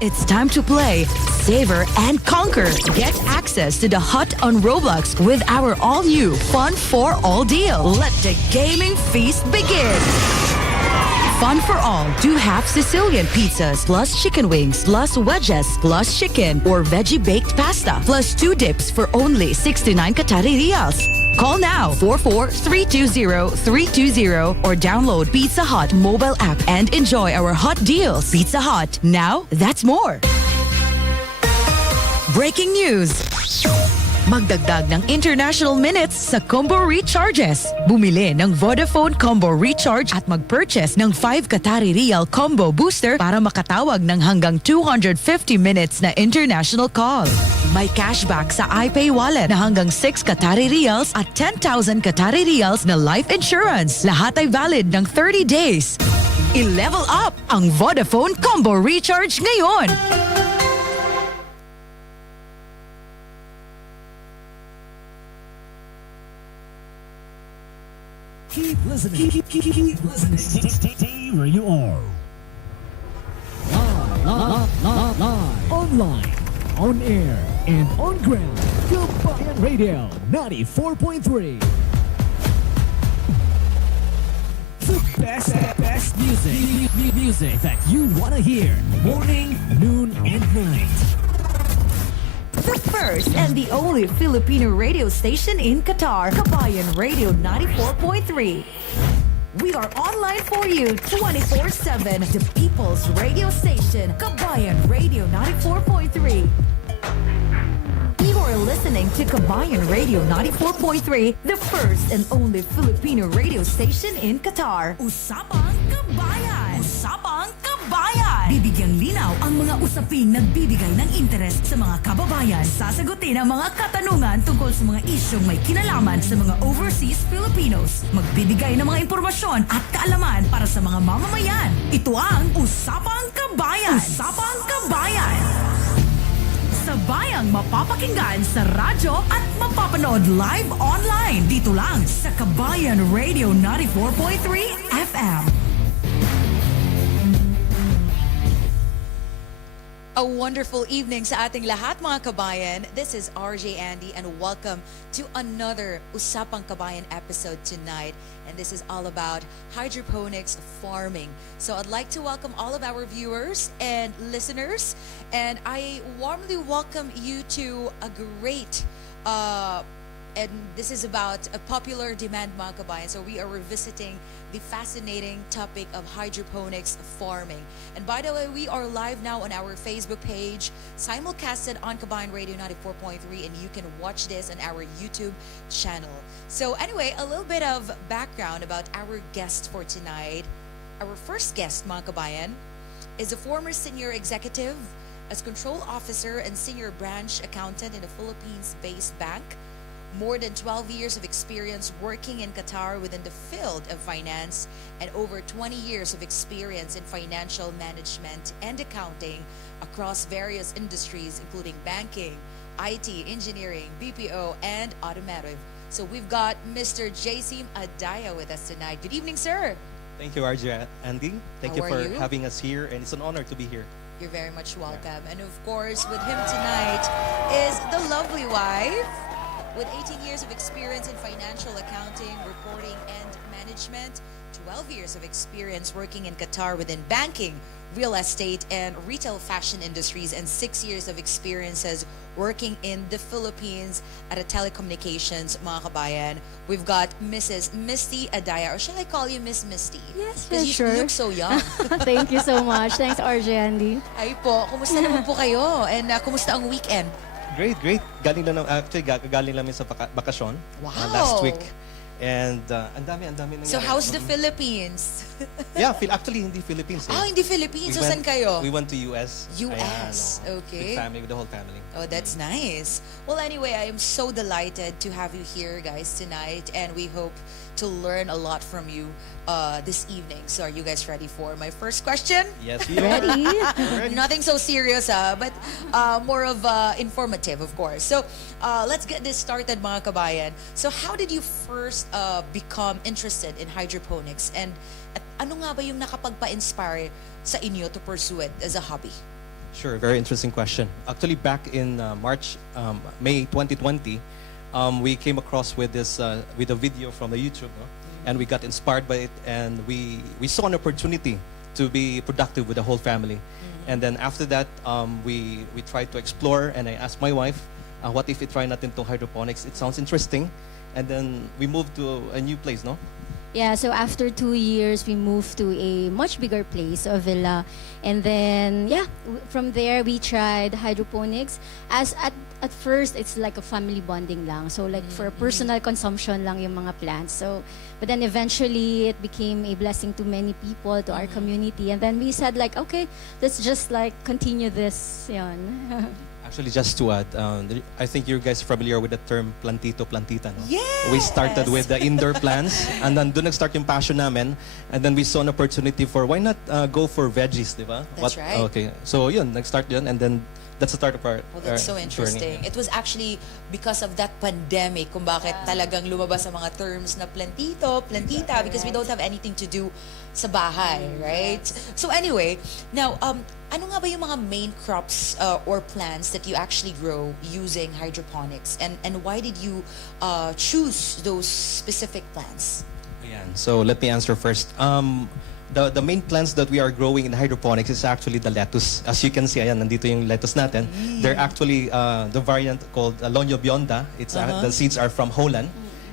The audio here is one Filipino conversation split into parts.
It's time to play, savor, and conquer. Get access to the Hut on Roblox with our all-new Fun for All deal. Let the gaming feast begin. Fun for all. 2 half Sicilian pizzas plus chicken wings plus wedges plus chicken or veggie baked pasta plus 2 dips for only 69 Qatari riyals. Call now 44-320-320 or download Pizza Hut mobile app and enjoy our hot deals. Pizza Hut. Now, that's more. Breaking news. Magdagdag ng international minutes sa combo recharges. Bumili ng Vodafone Combo Recharge at mag-purchase ng 5 Qatari Riyal Combo Booster para makatawag ng hanggang 250 minutes na international call. May cashback sa iPay wallet na hanggang 6 Qatari Riyals at 10,000 Qatari Riyals na life insurance. Lahat ay valid ng 30 days. I-level up ang Vodafone Combo Recharge ngayon. Keep listening. Keep listening. Stay where you are. Live, online, on air, and on ground. Qabayan Radio 94.3. The best music that you want to hear. Morning, noon, and night. The first and the only Filipino radio station in Qatar, Qabayan Radio 94.3. We are online for you 24/7. The people's radio station, Qabayan Radio 94.3. You are listening to Qabayan Radio 94.3, the first and only Filipino radio station in Qatar. Usapang Qabayan! Usapang Qabayan! Bibigyang linaw ang mga usaping nagbibigay ng interes sa mga kababayan. Sasagutin ang mga katanungan tungkol sa mga isyong may kinalaman sa mga overseas Filipinos. Magbibigay ng mga impormasyon at kaalaman para sa mga mamamayan. Ito ang Usapang Qabayan! Usapang Qabayan! Sabayang mapapakinggan sa radyo at mapapanood live online. Dito lang sa Qabayan Radio 94.3 FM. A wonderful evening sa ating lahat mga kabayan. This is RJ Andi and welcome to another Usapang Qabayan episode tonight. And this is all about hydroponics farming. So I'd like to welcome all of our viewers and listeners. And I warmly welcome you to a great and this is about a popular demand mga kabayan. So we are revisiting the fascinating topic of hydroponics farming. And by the way, we are live now on our Facebook page, simulcasted on Qabayan Radio 94.3, and you can watch this on our YouTube channel. So anyway, a little bit of background about our guest for tonight. Our first guest, mga kabayan, is a former senior executive as control officer and senior branch accountant in a Philippines-based bank. More than 12 years of experience working in Qatar within the field of finance and over 20 years of experience in financial management and accounting across various industries including banking, IT, engineering, BPO, and automotive. So we've got Mr. Jeacim Adaya with us tonight. Good evening, sir. Thank you, RJ Andi. Thank you for having us here, and it's an honor to be here. You're very much welcome. And of course, with him tonight is the lovely wife. With 18 years of experience in financial accounting, reporting, and management, 12 years of experience working in Qatar within banking, real estate, and retail fashion industries, and 6 years of experiences working in the Philippines at a telecommunications, mga kabayan. We've got Mrs. Misty Adaya, or shall I call you Miss Misty? Yes, Because sure. you look so young. Thank you so much. Thanks, RJ Andi. Ay po, kumusta naman po kayo? And kumusta ang weekend? Great. Galing lang actually galing namin sa bakasyon Wow. last week. And ang dami nangyari. So how's the Philippines? Yeah, actually hindi Philippines. Oh, hindi Philippines. So saan kayo? We went to US. US, okay. With family, with the whole family. Oh, that's nice. Well, anyway, I am so delighted to have you here, guys, tonight. And we hope to learn a lot from you this evening. So are you guys ready for my first question? Yes, we are. Ready? Ready. Nothing so serious, but more of informative, of course. So let's get this started, mga kabayan. So how did you first become interested in hydroponics? And at ano nga ba yung nakapagpa-inspire sa inyo to pursue it as a hobby? Sure, very interesting question. Actually, back in May 2020, we came across with a video from the YouTube, no? And we got inspired by it, and we saw an opportunity to be productive with the whole family. And then after that, we tried to explore, and I asked my wife, what if we try natin tong hydroponics? It sounds interesting. And then we moved to a new place, no? Yeah, so after 2 years, we moved to a much bigger place, a villa. And then, from there, we tried hydroponics. As at first, it's like a family bonding lang. So like for personal consumption lang yung mga plants. So, but then eventually, it became a blessing to many people, to our community. And then we said like, okay, let's just like continue this, yun. Actually, just to add, I think you guys are familiar with the term plantito, plantita, no? Yes! We started with the indoor plants, and then doon nag-start yung passion namin, and then we saw an opportunity for why not go for veggies, di ba? That's right. Okay, so yun, nag-start yun, and then that's the start of our Oh, that's so interesting. journey. It was actually because of that pandemic kung bakit talagang lumabas ang mga terms na plantito, plantita, because we don't have anything to do sa bahay, right? So anyway, now, ano nga ba yung mga main crops or plants that you actually grow using hydroponics? And why did you choose those specific plants? Ayan. So let me answer first. The main plants that we are growing in hydroponics is actually the lettuce. As you can see, ayan, nandito yung lettuce natin. They're actually the variant called Lonyo Bionda. It's the seeds are from Holland.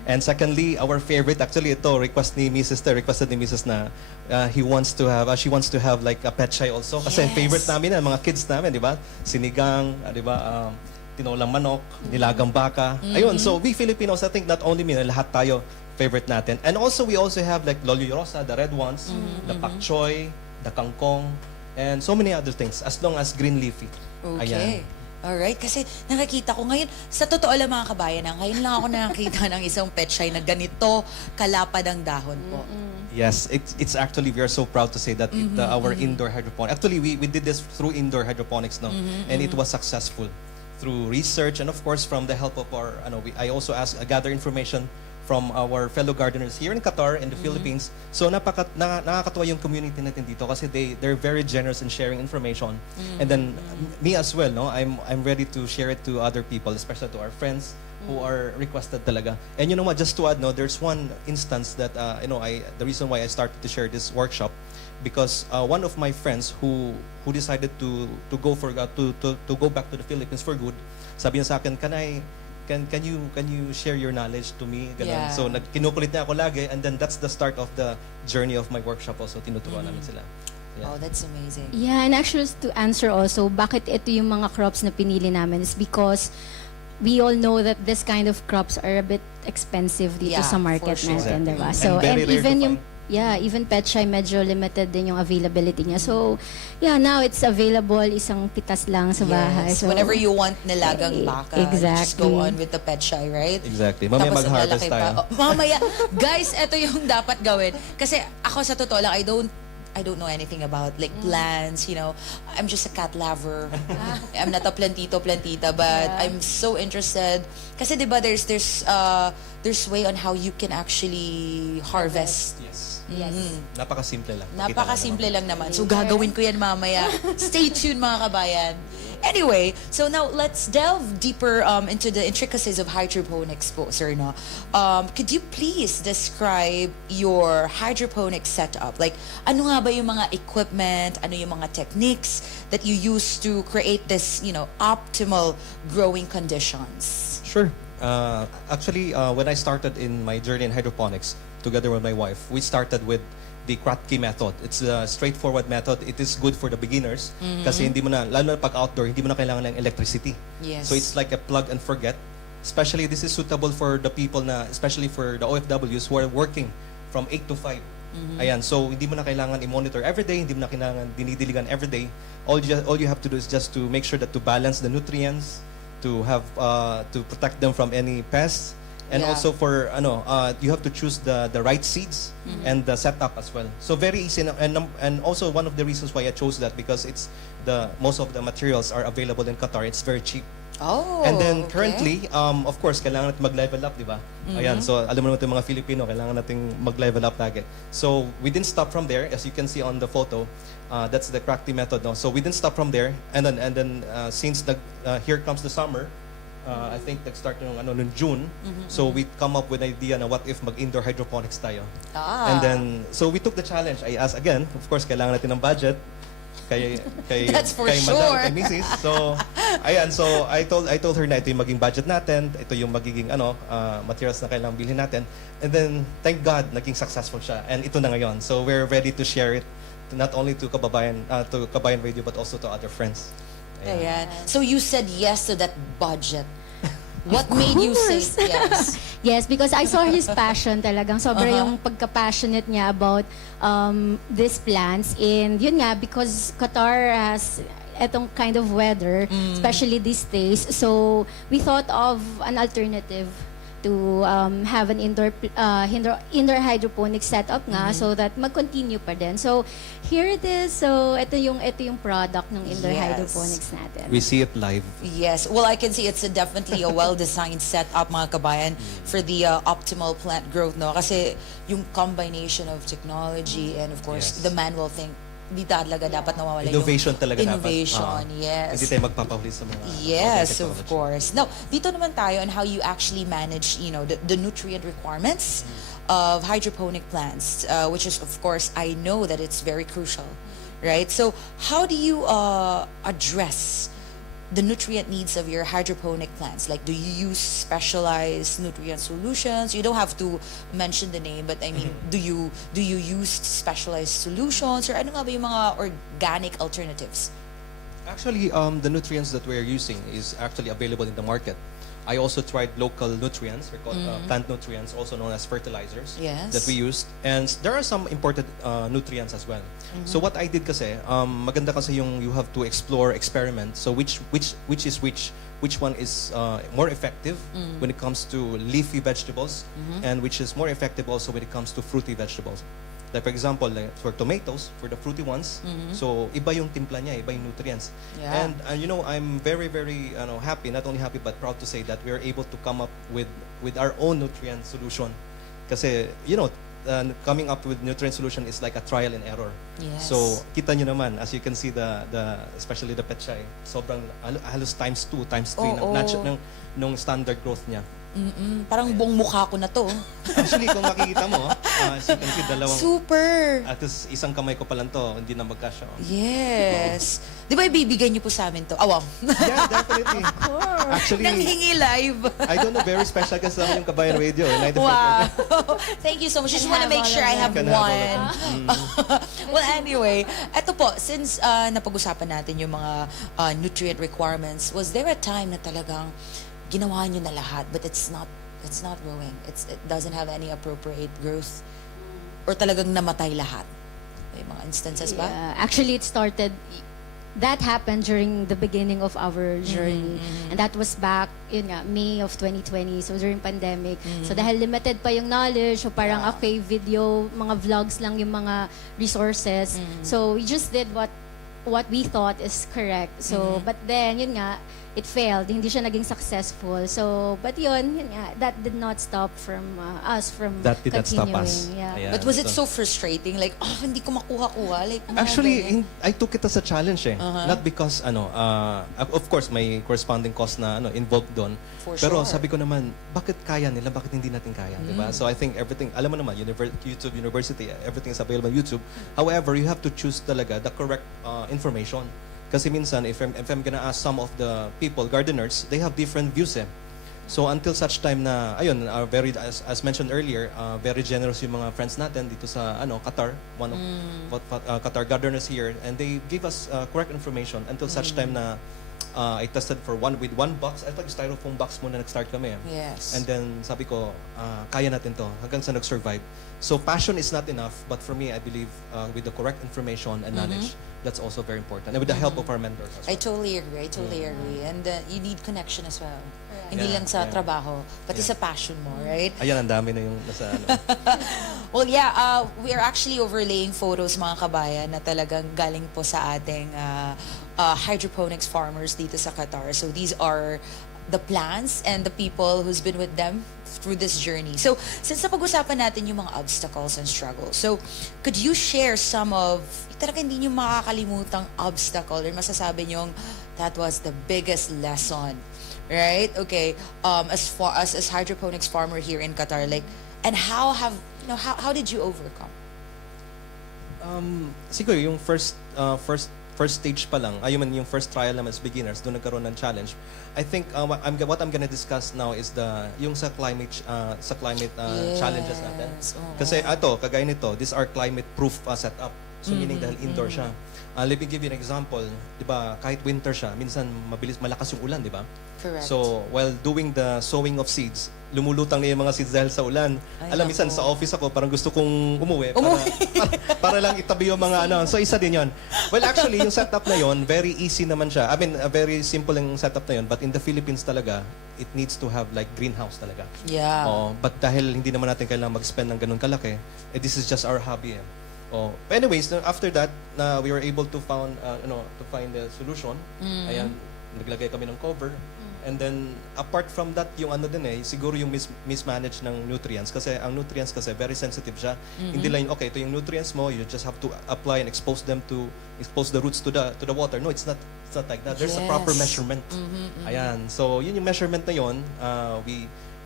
And secondly, our favorite, actually ito, requested ni Mrs. na she wants to have like a pet chai also. Kasi Yes. favorite namin ang mga kids namin, di ba? Sinigang, di ba? Tinolang manok, nilagang baka. Ayun, so we Filipinos, I think not only me, lahat tayo favorite natin. And also, we also have like Loli Rosa, the red ones, the pak choy, the kangkong, and so many other things, as long as green leafy. Okay. Ayan. Alright, kasi nakakita ko ngayon, sa totoo lang mga kabayan, ngayon lang ako nakakita ng isang pet chai na ganito kalapad ang dahon po. Yes, it's actually, we are so proud to say that our indoor hydroponics, actually we did this through indoor hydroponics, no? And it was successful through research, and of course from the help of our, I also gather information from our fellow gardeners here in Qatar and the Philippines. So nakakatuwa yung community natin dito kasi they're very generous in sharing information. And then me as well, no, I'm ready to share it to other people, especially to our friends who are requested talaga. And you know what, just to add, no, there's one instance that the reason why I started to share this workshop, because one of my friends who decided to go back to the Philippines for good, sabi niya sa akin, can you share your knowledge to me? Ganun. Yeah. So kinukulit niya ako lagi, and then that's the start of the journey of my workshop also. Tinuturuan namin sila. Yeah. Oh, that's amazing. Yeah, and actually to answer also, bakit ito yung mga crops na pinili namin is because we all know that this kind of crops are a bit expensive dito Yeah, sa market for sure. natin, diba? And So, very and rare to even yung find. even pet chai medyo limited din yung availability niya. So, now it's available, isang pitas lang sa bahay. Yes. So, Whenever you want nilagang baka, you just Exactly. go on with the pet chai, right? Exactly. Mamaya Tapos ang mag-harvest lalaki tayo. pa. Oh, mamaya, guys, ito yung dapat gawin. Kasi ako sa totoo lang, I don't know anything about like plants, I'm just a cat lover. I'm not a plantita, but I'm so interested. Kasi 'di ba there's way on how you can actually harvest. Yes. Yes. Napakasimple lang. Napakasimple lang naman. So gagawin ko yan mamaya. Stay tuned mga kabayan. Anyway, so now let's delve deeper into the intricacies of hydroponics po, sir, no? Could you please describe your hydroponic setup? Like, ano nga ba yung mga equipment, ano yung mga techniques that you use to create this, optimal growing conditions? Sure. Actually, when I started in my journey in hydroponics, together with my wife, we started with the Kratky method. It's a straightforward method. It is good for the beginners kasi hindi mo na, lalo na pag outdoor, hindi mo na kailangan ng electricity. Yes. So it's like a plug and forget. Especially, this is suitable for the people especially for the OFWs who are working from 8 to 5. Ayan, so hindi mo na kailangan i-monitor everyday, hindi mo na kailangan dinidiligan everyday. All you have to do is just to make sure that to balance the nutrients, to protect them from any pests. And Yeah. also for you have to choose the right seeds and the setup as well. So very easy, and also one of the reasons why I chose that, because most of the materials are available in Qatar. It's very cheap. Oh, And then okay. currently, of course, kailangan natin mag-level up, di ba? Ayan, so alam mo naman yung mga Filipino, kailangan nating mag-level up lagi. So we didn't stop from there, as you can see on the photo. That's the crack tea method, no? So we didn't stop from there, and then since here comes the summer, I think nag-start nung June. So we come up with an idea na what if mag-indoor hydroponics tayo. And then so we took the challenge. I asked again, of course, kailangan natin ng budget. Kay That's for kay sure. Madam, kay Mrs. So ayan, so I told her na ito yung maging budget natin, ito yung magiging materials na kailangang bilhin natin. And then thank God naging successful siya. And ito na ngayon. So we're ready to share it not only to Qabayan Radio but also to other friends. Ayan. So you said yes to that budget. What made you say yes? Yes, because I saw his passion talagang. Sobra yung pagka-passionate niya about these plants. And yun nga, because Qatar has etong kind of weather, especially these days. So we thought of an alternative to have an indoor hydroponic setup nga so that mag-continue pa din. So here it is. So ito yung product ng indoor Yes. hydroponics natin. We see it live. Yes. Well, I can see it's definitely a well-designed setup, mga kabayan, for the optimal plant growth, no? Kasi yung combination of technology and, of course, Yes. the manual thing, di talaga dapat nawawala Innovation yung talaga innovation, dapat. yes. Hindi tayo magpapahuli sa mga Yes, modern of technology. course. Now, dito naman tayo on how you actually manage, the nutrient requirements of hydroponic plants, which is, of course, I know that it's very crucial, right? So, how do you address the nutrient needs of your hydroponic plants? Like, do you use specialized nutrient solutions? You don't have to mention the name, but I mean, do you use specialized solutions, or ano nga ba yung mga organic alternatives? Actually, the nutrients that we're using is actually available in the market. I also tried local nutrients, we're called plant nutrients, also known as fertilizers, Yes. that we used. And there are some imported nutrients as well. So what I did kasi, maganda kasi yung you have to explore, experiment. So which one is more effective when it comes to leafy vegetables, and which is more effective also when it comes to fruity vegetables. Like for example, like for tomatoes, for the fruity ones, so iba yung timpla niya, iba yung nutrients. Yeah. And I'm very, very happy, not only happy but proud to say that we are able to come up with our own nutrient solution. Kasi, coming up with nutrient solution is like a trial and error. Yes. So, kita nyo naman, as you can see, especially the petchay, sobrang halos times 2, times 3 Oo. ng standard growth niya. Parang buong mukha ko na to. Actually, kung makikita mo, as you can see, Super! at least isang kamay ko pa lang to, hindi na magkasya. Yes. Di ba ibibigay niyo po sa amin to? Awang. Yeah, definitely. Actually, Nanghingi live. I don't know, very special kasi sa amin yung Qabayan Radio. United Wow. Front. Thank you so much. Just Can want to have make all sure of I have them. Can have all one. of Well, anyway, eto po, since napag-usapan natin yung mga nutrient requirements, was there a time na talagang ginawa nyo na lahat but it's not growing? It doesn't have any appropriate growth? Or talagang namatay lahat? May mga instances ba? Yeah, actually, that happened during the beginning of our journey. And that was back, May of 2020. So, during pandemic. So, dahil limited pa yung knowledge, so parang, okay, video, mga vlogs lang yung mga resources. So, we just did what we thought is correct. So, but then, it failed. Hindi siya naging successful. So, but yun nga, that did not stop from us from That did not stop continuing. us. Yeah. Ayan. But was it so frustrating? Like, hindi ko makuha-kuha? Like, mga Actually, ganyan. I took it as a challenge Not because, of course, may corresponding cost na involved doon. For Pero sure. sabi ko naman, bakit kaya nila? Bakit hindi natin kaya? Diba? So I think everything, alam mo naman, YouTube University, everything is available on YouTube. However, you have to choose talaga the correct information. Kasi minsan, if I'm gonna ask some of the people, gardeners, they have different views So until such time na, ayun, as mentioned earlier, very generous yung mga friends natin dito sa Qatar, one of Qatar gardeners here, and they give us correct information until such time na I tested with one box. I thought styrofoam box muna nag-start kami. Yes. And then sabi ko, kaya natin to hanggang sa nag-survive. So passion is not enough, but for me, I believe with the correct information and knowledge, that's also very important. And with the help of our mentors as I well. totally agree. And you need connection as well. Hindi Yeah, lang sa yeah. trabaho, pati sa passion mo, right? Ayan, ang dami na yung nasa Well, yeah, we are actually overlaying photos, mga kabayan, na talagang galing po sa ating hydroponics farmers dito sa Qatar. So these are the plants and the people who's been with them through this journey. So, since napag-usapan natin yung mga obstacles and struggles, so could you share some of, talaga hindi nyo makakalimutang obstacle or masasabi nyong that was the biggest lesson, right? Okay, as far as hydroponics farmer here in Qatar, like, and how did you overcome? Siguro yung first stage pa lang, yung first trial naman as beginners, doon nagkaroon ng challenge. I think what I'm gonna discuss now is yung sa climate challenges natin. Kasi kagaya nito, these are climate proof setup. So meaning dahil indoor siya. Let me give you an example. 'Di ba, kahit winter siya, minsan malakas yung ulan, 'di ba? Correct. So, while doing the sowing of seeds, lumulutang na yung mga seeds dahil sa ulan. Ay, Alam, minsan nako. sa office ako, parang gusto kong umuwi para lang itabi yung mga ano. So, isa din yon. Well, actually, yung setup na yon, very easy naman siya. I mean, very simple yung setup na yon. But in the Philippines talaga, it needs to have like greenhouse talaga. Yeah. But dahil hindi naman natin kailangan mag-spend ng ganun kalaki, this is just our hobby. But anyways, after that, we were able to find the solution. Ayan, naglagay kami ng cover. And then, apart from that, yung siguro yung mismanage ng nutrients. Kasi ang nutrients kasi, very sensitive siya. Hindi lang, okay, ito yung nutrients mo, you just have to apply and expose the roots to the water. No, it's not like that. There's a proper measurement. Ayan. So, yun yung measurement na yun,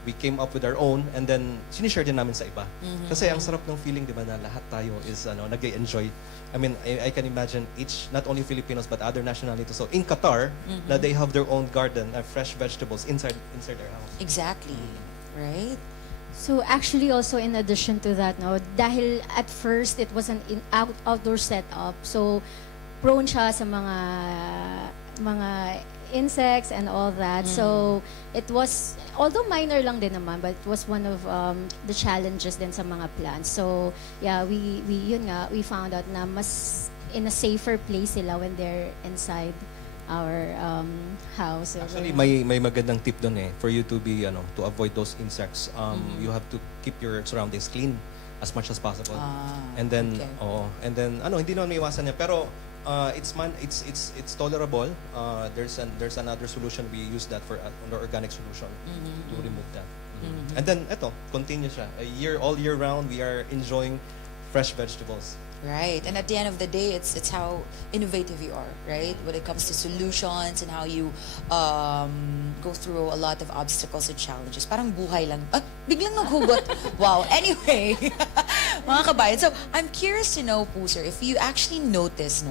we came up with our own, and then sinishare din namin sa iba. Kasi ang sarap ng feeling, di ba, na lahat tayo is nag-enjoy. I mean, I can imagine not only Filipinos but other nationalities. So in Qatar, that they have their own garden of fresh vegetables inside their house. Exactly. Right? So actually also in addition to that, no, dahil at first it was an outdoor setup, so prone siya sa mga insects and all that. So it was, although minor lang din naman, but it was one of the challenges din sa mga plants. So yeah, we found out na mas in a safer place sila when they're inside our house. Actually, may magandang tip doon for you to be to avoid those insects. You have to keep your surroundings clean as much as possible. And then hindi naman maiwasan niya, pero it's tolerable. There's another solution. We use that for the organic solution to remove that. And then continue siya. All year round, we are enjoying fresh vegetables. Right. And at the end of the day, it's how innovative you are, right? When it comes to solutions and how you go through a lot of obstacles and challenges. Parang buhay lang. Biglang naghugot. Wow. Anyway, mga kabayan. So, I'm curious to know po, sir, if you actually notice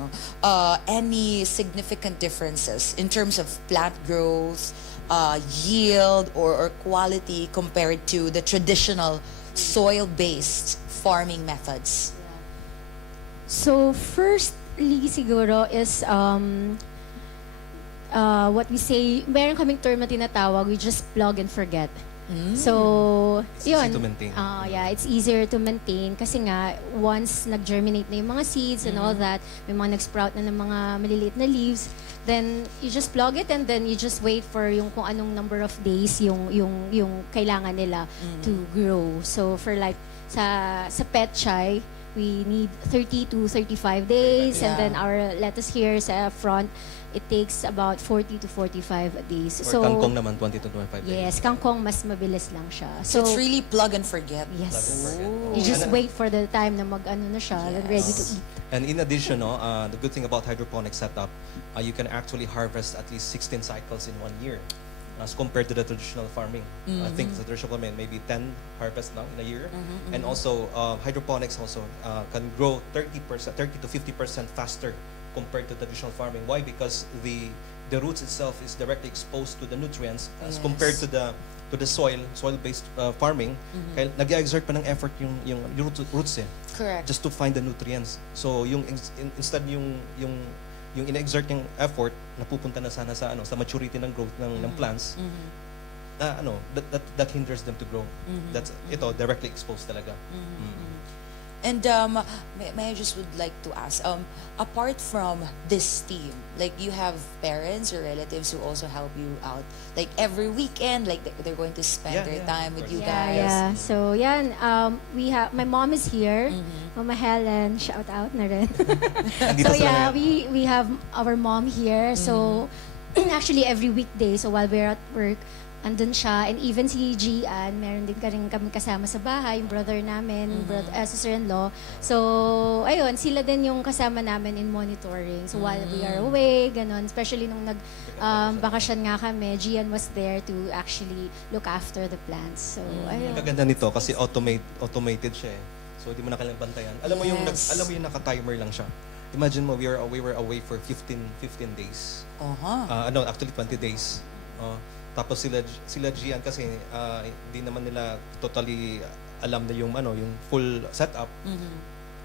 any significant differences in terms of plant growth, yield, or quality compared to the traditional soil-based farming methods. So firstly siguro is what we say, meron kaming term na tinatawag, we just plug and forget. So, It's yun. easy to maintain. Yeah, it's easier to maintain kasi nga once nag-germinate na yung mga seeds and all that, may mga nag-sprout na ng mga maliliit na leaves, then you just plug it and then you just wait for yung kung anong number of days yung kailangan nila to grow. So for like sa petchay, we need 30 to 35 days, and then our lettuce here sa front, it takes about 40 to 45 days. Or kangkong naman, 20 to 25 days. Yes, kangkong mas mabilis lang siya. So it's really plug and forget. Yes. Plug and forget. You just And- wait for the time na mag-ano na siya, ready to eat. And in addition, the good thing about hydroponic setup, you can actually harvest at least 16 cycles in 1 year, as compared to the traditional farming. I think the traditional farming maybe 10 harvests now in a year. And also, hydroponics also can grow 30 to 50% faster compared to traditional farming. Why? Because the roots itself is directly exposed to the nutrients as compared to the soil-based farming. Kaya nag-exert pa ng effort yung roots Correct. just to find the nutrients. So instead yung ina-exert yung effort, napupunta na sana sa maturity ng growth ng plants. That hinders them to grow. That's directly exposed talaga. And may I just would like to ask, apart from this team, like you have parents or relatives who also help you out, like every weekend, like they're going to spend Yeah, their yeah, time of with you course. guys. Yeah. So, yan. We have, my mom is here. Mama Helen, shout out na rin. Nandito So, sila yeah, ngayon. we have our mom here. So, actually, every weekday, so while we're at work, andun siya. And even si Gian, meron din kami kasama sa bahay, yung brother namin, sister-in-law. So, ayun, sila din yung kasama namin in monitoring. So, while we are away, ganun. Especially nung bakasyon nga kami, Gian was there to actually look after the plants. So, ayun. Ang kaganda nito kasi automated siya eh. So di mo na kailangang bantayan. Alam mo yung Yes. alam mo yung naka-timer lang siya. Imagine mo we were away for 15 days. Actually 20 days. Tapos sila Gian kasi hindi naman nila totally alam na yung yung full setup.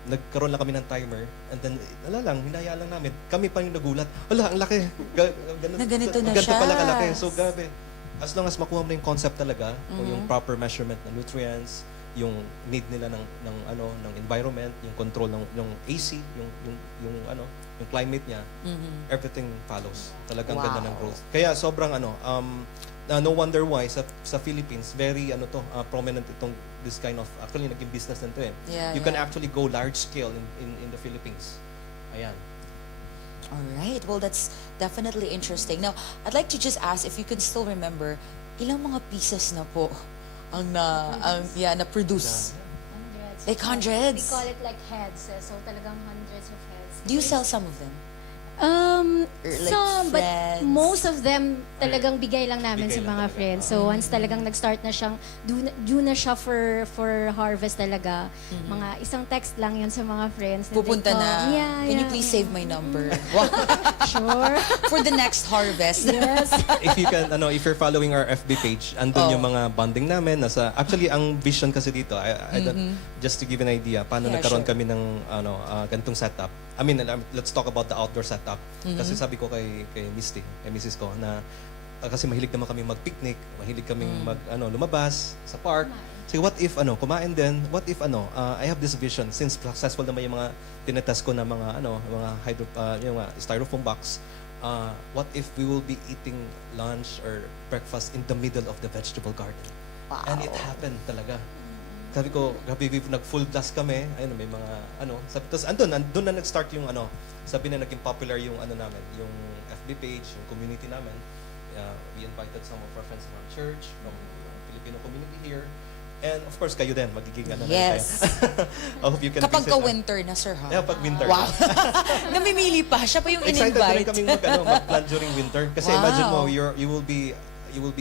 Nagkaroon lang kami ng timer and then hinaya lang namin. Kami pa yung nagulat. Ala, ang laki. Na ganito na ganito siya. pala kalaki. So grabe. As long as makuha mo na yung concept talaga, kung yung proper measurement ng nutrients, yung need nila ng environment, yung control ng AC, yung climate niya, everything follows. Talagang ganda ng growth. Kaya sobrang no wonder why sa Philippines very prominent this kind of actually naging business nito eh. Yeah, You can yeah. actually go large scale in the Philippines. Ayan. All right. Well, that's definitely interesting. Now, I'd like to just ask if you can still remember ilang mga pieces na po ang na-produce. Hundreds. Like hundreds? We call it like heads. So, talagang hundreds of heads. Do you sell some of them? Or like Some, but friends? most of them talagang bigay lang namin Bigay sa lang mga talaga. friends. So once talagang nag-start na siyang, due na siya for harvest talaga. Mga isang text lang yun sa mga friends. Pupunta na. Yeah, Can you yeah, please yeah. save my number? Wow. Sure. For the next harvest. Yes. If you can if you're following our FB page, andun yung mga bonding namin actually ang vision kasi dito I don't, just to give an idea paano Yeah, nagkaroon sure. kami ng ganitong setup. I mean, let's talk about the outdoor setup. Kasi sabi ko kay Misty, kay Mrs ko na kasi mahilig naman kami mag-picnic, mahilig kaming lumabas sa park. So what if kumain din, what if I have this vision since successful naman yung mga tinetest ko na mga yung styrofoam box. What if we will be eating lunch or breakfast in the middle of the vegetable garden? Wow. And it happened talaga. Sabi ko, grabe, nag-full blast kami. Ayun, may mga tapos andun na nag-start yung sabi na naging popular yung namin, yung FB page, yung community namin. We invited some of our friends from church, from Filipino community here. And of course, kayo din, magiging Yes. I hope you can Kapag visit. ka-winter na, sir, ha? Yeah, pag winter. Wow. Namimili pa. Siya pa yung Excited na rin in-invite. kaming mag-plan during winter. Kasi Wow. imagine mo, you will be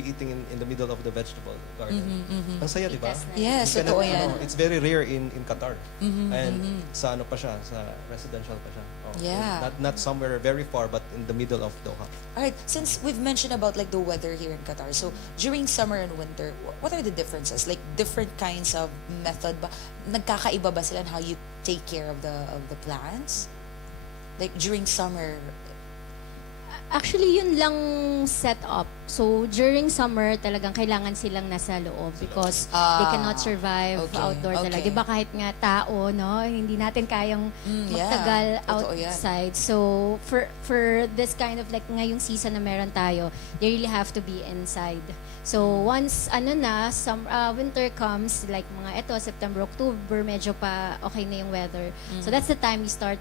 eating in the middle of the vegetable garden. Ang saya, di ba? Ikas na. Yes, You totoo cannot, yan. it's very rare in Qatar. And sa pa siya, sa residential pa siya. Yeah. Not somewhere very far, but in the middle of Doha. Alright, since we've mentioned about like the weather here in Qatar, so during summer and winter, what are the differences? Like different kinds of method ba? Nagkakaiba ba sila in how you take care of the plants? Like during summer, Actually, yun lang set up. So, during summer, talagang kailangan silang nasa loob because they cannot survive okay, outdoor talaga. okay. Di ba kahit nga tao, no? Hindi natin kayang magtagal yeah. Totoo yan. outside. So, for this kind of like ngayong season na meron tayo, they really have to be inside. So, once winter comes, like mga September, October, medyo pa okay na yung weather. So, that's the time we start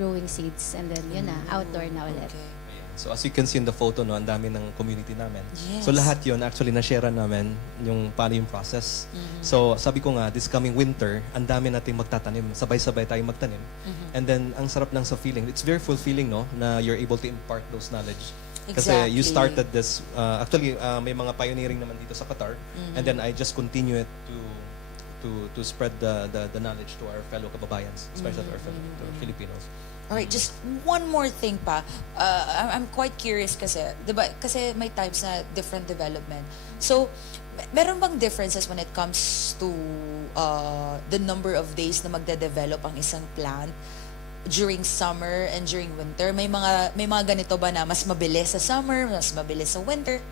growing seeds and then yun na, outdoor na ulit. Okay. So as you can see in the photo, ang dami ng community namin. Yes. So lahat yun, actually, na-share namin yung paano yung process. So sabi ko nga, this coming winter, ang dami nating magtatanim. Sabay-sabay tayong magtanim. And then, ang sarap lang sa feeling. It's very fulfilling, no? Na you're able to impart those knowledge. Kasi you Exactly. started this, actually, may mga pioneering naman dito sa Qatar. And then I just continue it to spread the knowledge to our fellow kababayans, especially to our Filipinos. Alright, just one more thing pa. I'm quite curious kasi, diba, kasi may types na different development. So, meron bang differences when it comes to the number of days na magde-develop ang isang plant during summer and during winter? May mga ganito ba na mas mabilis sa summer, mas mabilis sa winter?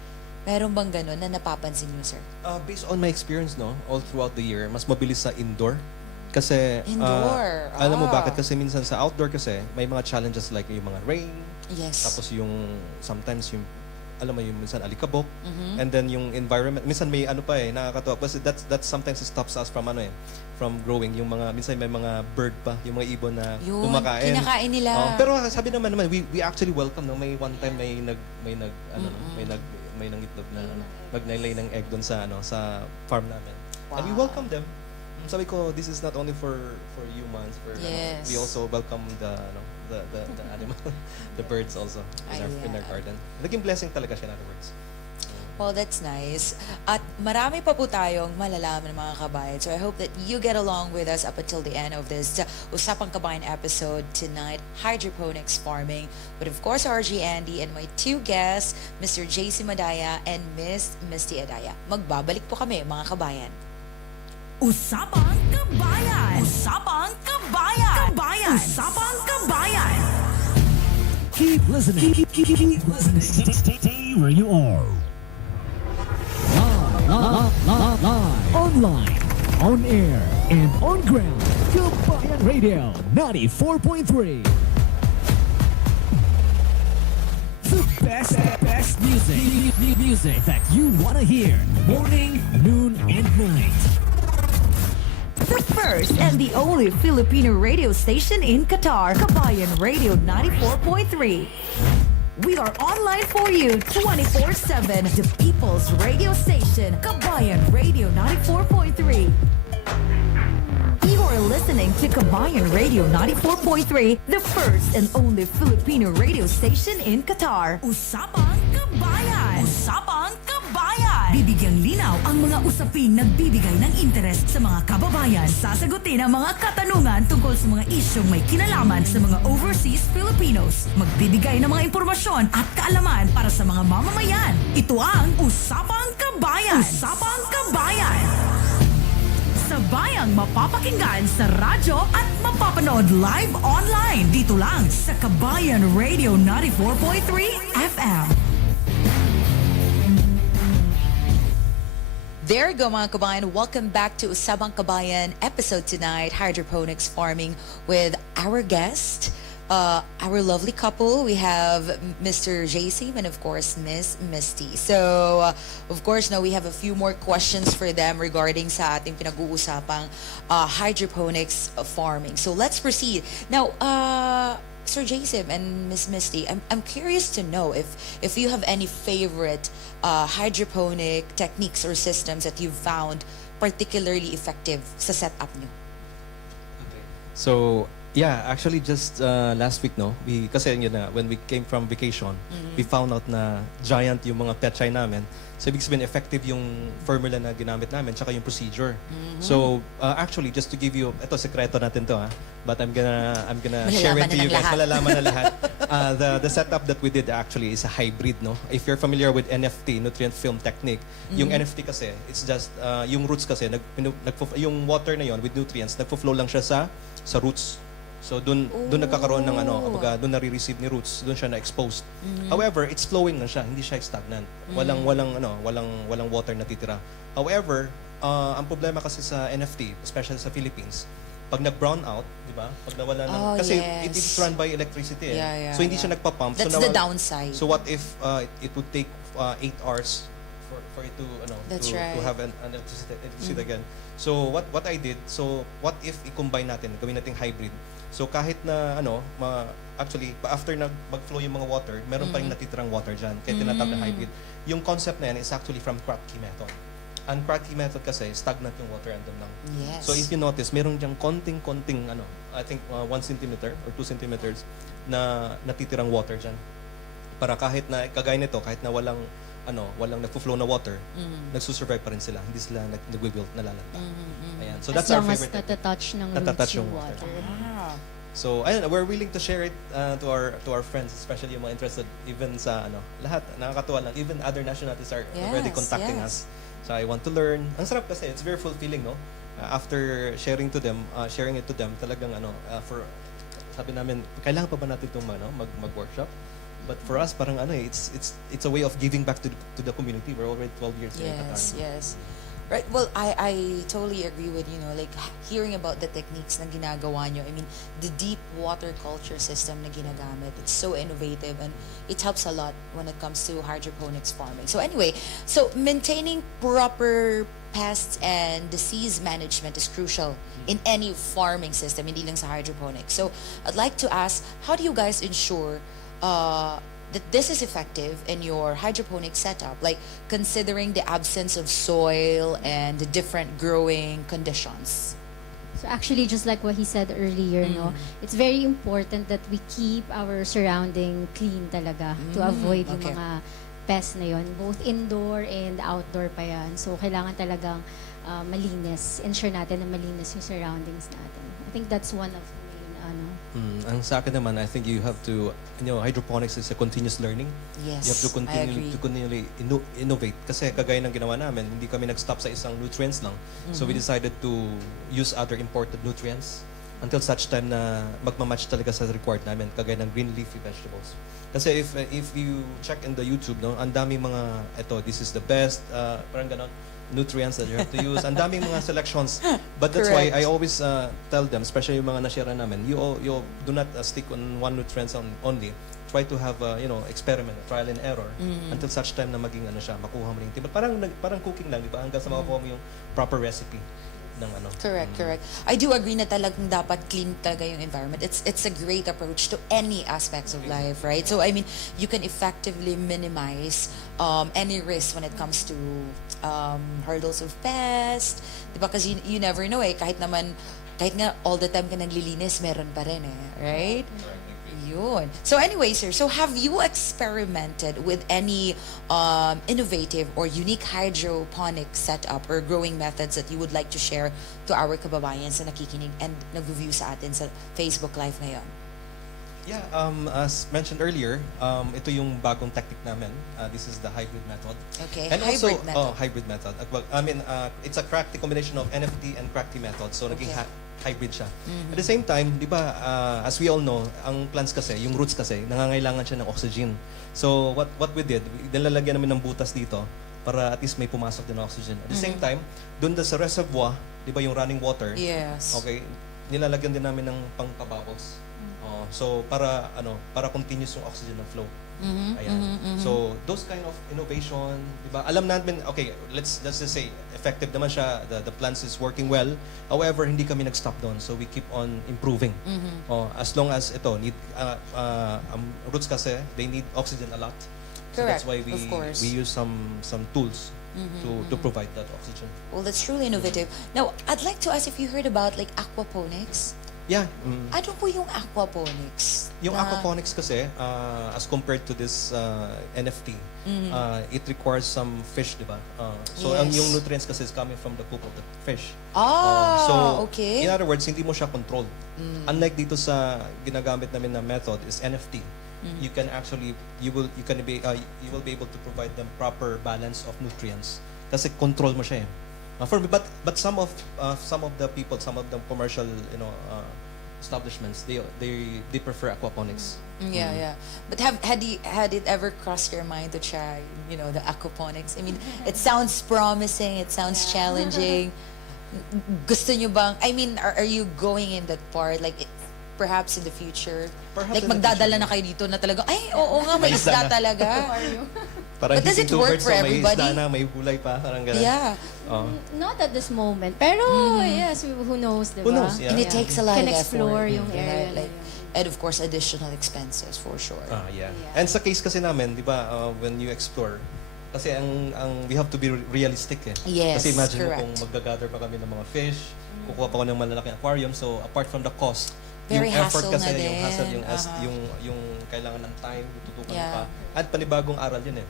Meron bang ganun na napapansin niyo, sir? Based on my experience, no, all throughout the year, mas mabilis sa indoor. Kasi, Indoor. alam mo Ah. bakit? Kasi minsan sa outdoor kasi, may mga challenges like yung mga rain, Yes. tapos sometimes yung, alam mo yung minsan alikabok, Mm-hmm. and then yung environment, minsan may ano pa nakakatawa. Kasi that's sometimes stops us from from growing. Yung minsan may mga bird pa, yung mga ibon na Yun, kumakain. kinakain nila. Pero sabi naman, we actually welcome, no? May one time may nangitlog na magnailay ng egg doon sa farm namin. And we Wow. welcome them. Sabi ko, this is not only for humans, Yes. we also welcome the animal, the birds also in our Ayan. garden. Naging blessing talaga siya, in other words. Well, that's nice. At marami pa po tayong malalaman mga kabayan. So I hope that you get along with us up until the end of this Usapang Qabayan episode tonight, hydroponics farming. But of course, RJ Andi and my two guests, Mr. Jeacim and Adaya and Miss Misty Adaya. Magbabalik po kami mga kabayan. Usapang Qabayan! Usapang Qabayan! Usapang Qabayan! Keep listening. Keep listening. Stay where you are. Live, online, on air, and on ground. Qabayan Radio 94.3. The best music that you want to hear. Morning, noon, and night. The first and the only Filipino radio station in Qatar, Qabayan Radio 94.3. We are online for you 24/7. The People's Radio Station, Qabayan Radio 94.3. You are listening to Qabayan Radio 94.3, the first and only Filipino radio station in Qatar. Usapang Qabayan! Usapang Qabayan! Bibigyang linaw ang mga usaping nagbibigay ng interes sa mga kababayan. Sasagutin ang mga katanungan tungkol sa mga isyong may kinalaman sa mga overseas Filipinos. Magbibigay ng mga impormasyon at kaalaman para sa mga mamamayan. Ito ang Usapang Qabayan! Usapang Qabayan! Sabayang mapapakinggan sa radyo at mapapanood live online. Dito lang sa Qabayan Radio 94.3 FM. There you go mga kabayan. Welcome back to Usapang Qabayan episode tonight, hydroponics farming with our guest, our lovely couple. We have Mr. Jeacim and of course Miss Misty. So of course now we have a few more questions for them regarding sa ating pinag-uusapang hydroponics farming. So let's proceed. Now, Sir Jeacim and Miss Misty, I'm curious to know if you have any favorite hydroponic techniques or systems that you've found particularly effective sa setup nyo. So, yeah, actually just last week, no, kasi yun na, when we came from vacation, we found out na giant yung mga petchay namin. So, ibig sabihin, effective yung formula na ginamit namin, tsaka yung procedure. So, actually, just to give you, ito, sekreto natin to, but I'm gonna share it Malalaman to na you ng guys. lahat. Malalaman na lahat. The setup that we did actually is a hybrid, no? If you're familiar with NFT, nutrient film technique, yung NFT kasi, it's just, yung roots kasi, yung water na yon with nutrients, nagfo-flow lang siya sa roots. So doon nagkakaroon ng doon nare-receive ni roots, doon siya na-exposed. However, it's flowing na siya, hindi siya stagnant. Walang water na titira. However, ang problema kasi sa NFT, especially sa Philippines, pag nag-brown out, di ba? Pag nawala ng kasi it is run by electricity. Yeah, so hindi siya nagpa-pump. That's so the downside. So what if it would take 8 hours for it to That's to right. have an electricity again. So what I did, so what if i-combine natin, gawin nating hybrid. So kahit na actually after mag-flow yung mga water, meron pa ring natitirang water diyan. Kaya tinatawag na hybrid. Yung concept na yan is actually from Kratky method. Ang Kratky method kasi stagnant yung water andun lang. Yes. So if you notice, meron diyang konting I think 1 centimeter or 2 centimeters na natitirang water diyan. Para kahit na kagaya nito, kahit na walang nagfo-flow na water, nagsusurvive pa rin sila. Hindi sila nagwi-wilt, nalalanta. Ayan. So that's as our long as favorite. natatouch ng Natatouch roots yung yung water. water. So ayun, we're willing to share it to our friends, especially yung mga interested even sa lahat, nakakatuwa lang. Even other nationalities are already contacting us. So I want to learn. Ang sarap kasi, it's very fulfilling, no? After sharing it to them, talagang for sabi namin, kailangan pa ba natin itong mag-workshop? But for us, parang it's a way of giving back to the community. We're already 12 years here in Qatar. Yes. Right. Well, I totally agree with, like hearing about the techniques na ginagawa nyo. I mean, the deep water culture system na ginagamit. It's so innovative and it helps a lot when it comes to hydroponics farming. So anyway, so maintaining proper pests and disease management is crucial in any farming system, hindi lang sa hydroponics. So I'd like to ask, how do you guys ensure that this is effective in your hydroponic setup, like considering the absence of soil and the different growing conditions? So actually, just like what he said earlier, no, it's very important that we keep our surrounding clean talaga to avoid yung okay. mga pests na yon, both indoor and outdoor pa yan. So kailangan talagang malinis, ensure natin na malinis yung surroundings natin. I think that's one of the main Ang sa akin naman, I think you have to, hydroponics is a continuous learning. Yes, You have to I agree. continually innovate. Kasi kagaya ng ginawa namin, hindi kami nag-stop sa isang nutrients lang. So we decided to use other imported nutrients until such time na magmamatch talaga sa required namin, kagaya ng green leafy vegetables. Kasi if you check in the YouTube, no, ang daming mga, this is the best, parang ganon, nutrients that you have to use. Ang daming mga selections. But that's why Correct. I always tell them, especially yung mga na-share namin, you do not stick on one nutrients only. Try to have experiment, trial and error until such time na maging makuha mo rin. Parang cooking lang, di ba? Hanggang sa makuha mo yung proper recipe ng Correct. I do agree na talagang dapat clean talaga yung environment. It's a great approach to any aspects of life, right? So I mean, you can effectively minimize any risk when it comes to hurdles of pests, diba? Because you never know kahit nga all the time ka naglilinis, meron pa rin right? Yun. So anyway, sir, so have you experimented with any innovative or unique hydroponic setup or growing methods that you would like to share to our kababayans na nakikinig and nag-view sa atin sa Facebook Live ngayon? Yeah, as mentioned earlier, ito yung bagong technique namin. This is the hybrid method. Okay, And hybrid also, method. hybrid method. I mean, it's a combination of NFT and crackty method. So, naging hybrid siya. At the same time, di ba, as we all know, ang plants kasi, yung roots kasi, nangangailangan siya ng oxygen. So, what we did, nilalagyan namin ng butas dito para at least may pumasok din ng oxygen. At the same time, doon sa reservoir, di ba yung running water, Yes. okay, nilalagyan din namin ng pangpabakos. So para continuous yung oxygen ng flow. Ayan. So those kind of innovation, 'di ba? Alam natin, okay, let's just say effective naman siya, the plants is working well. However, hindi kami nag-stop doon. So we keep on improving. As long as roots kasi they need oxygen a lot. So that's why Correct, of course. we use some tools to provide that oxygen. Well, that's truly innovative. Now, I'd like to ask if you heard about like aquaponics. Yeah. Ano po yung aquaponics? Yung aquaponics kasi, as compared to this NFT, it requires some fish, di ba? So, ang Yes. yung nutrients kasi is coming from the poop of the fish. Okay. In other words, hindi mo siya controlled. Unlike dito sa ginagamit namin na method is NFT. You can actually, you will be able to provide them proper balance of nutrients. Kasi control mo siya for me, but some of the people, some of the commercial establishments, they prefer aquaponics. Yeah. But had it ever crossed your mind to try, the aquaponics? I mean, it sounds promising, it sounds challenging. Gusto nyo bang, I mean, are you going in that part, like perhaps in the future? Perhaps Like in the magdadala future. na kayo dito na talaga, ay, oo nga, may May isda isda na. talaga. Parang But does hitting it two work birds, for so everybody? May isda na, may hulay pa, parang ganun. Yeah. Not at this moment. Pero, yes, who knows, diba? Who knows, yeah. And it takes a lot Can of explore effort. yung area na Like, and of course, additional expenses for sure. Yeah. Yeah. And sa case kasi namin, 'di ba, when you explore, kasi ang we have to be realistic Yes, Kasi imagine mo correct. kung magga-gather pa kami ng mga fish, kukuha pa ko ng malalaking aquarium, so apart from the cost, Very yung effort hassle kasi, na yung hassle, din. yung kailangan ng time, tutukan mo Yeah. pa. At panibagong aral yun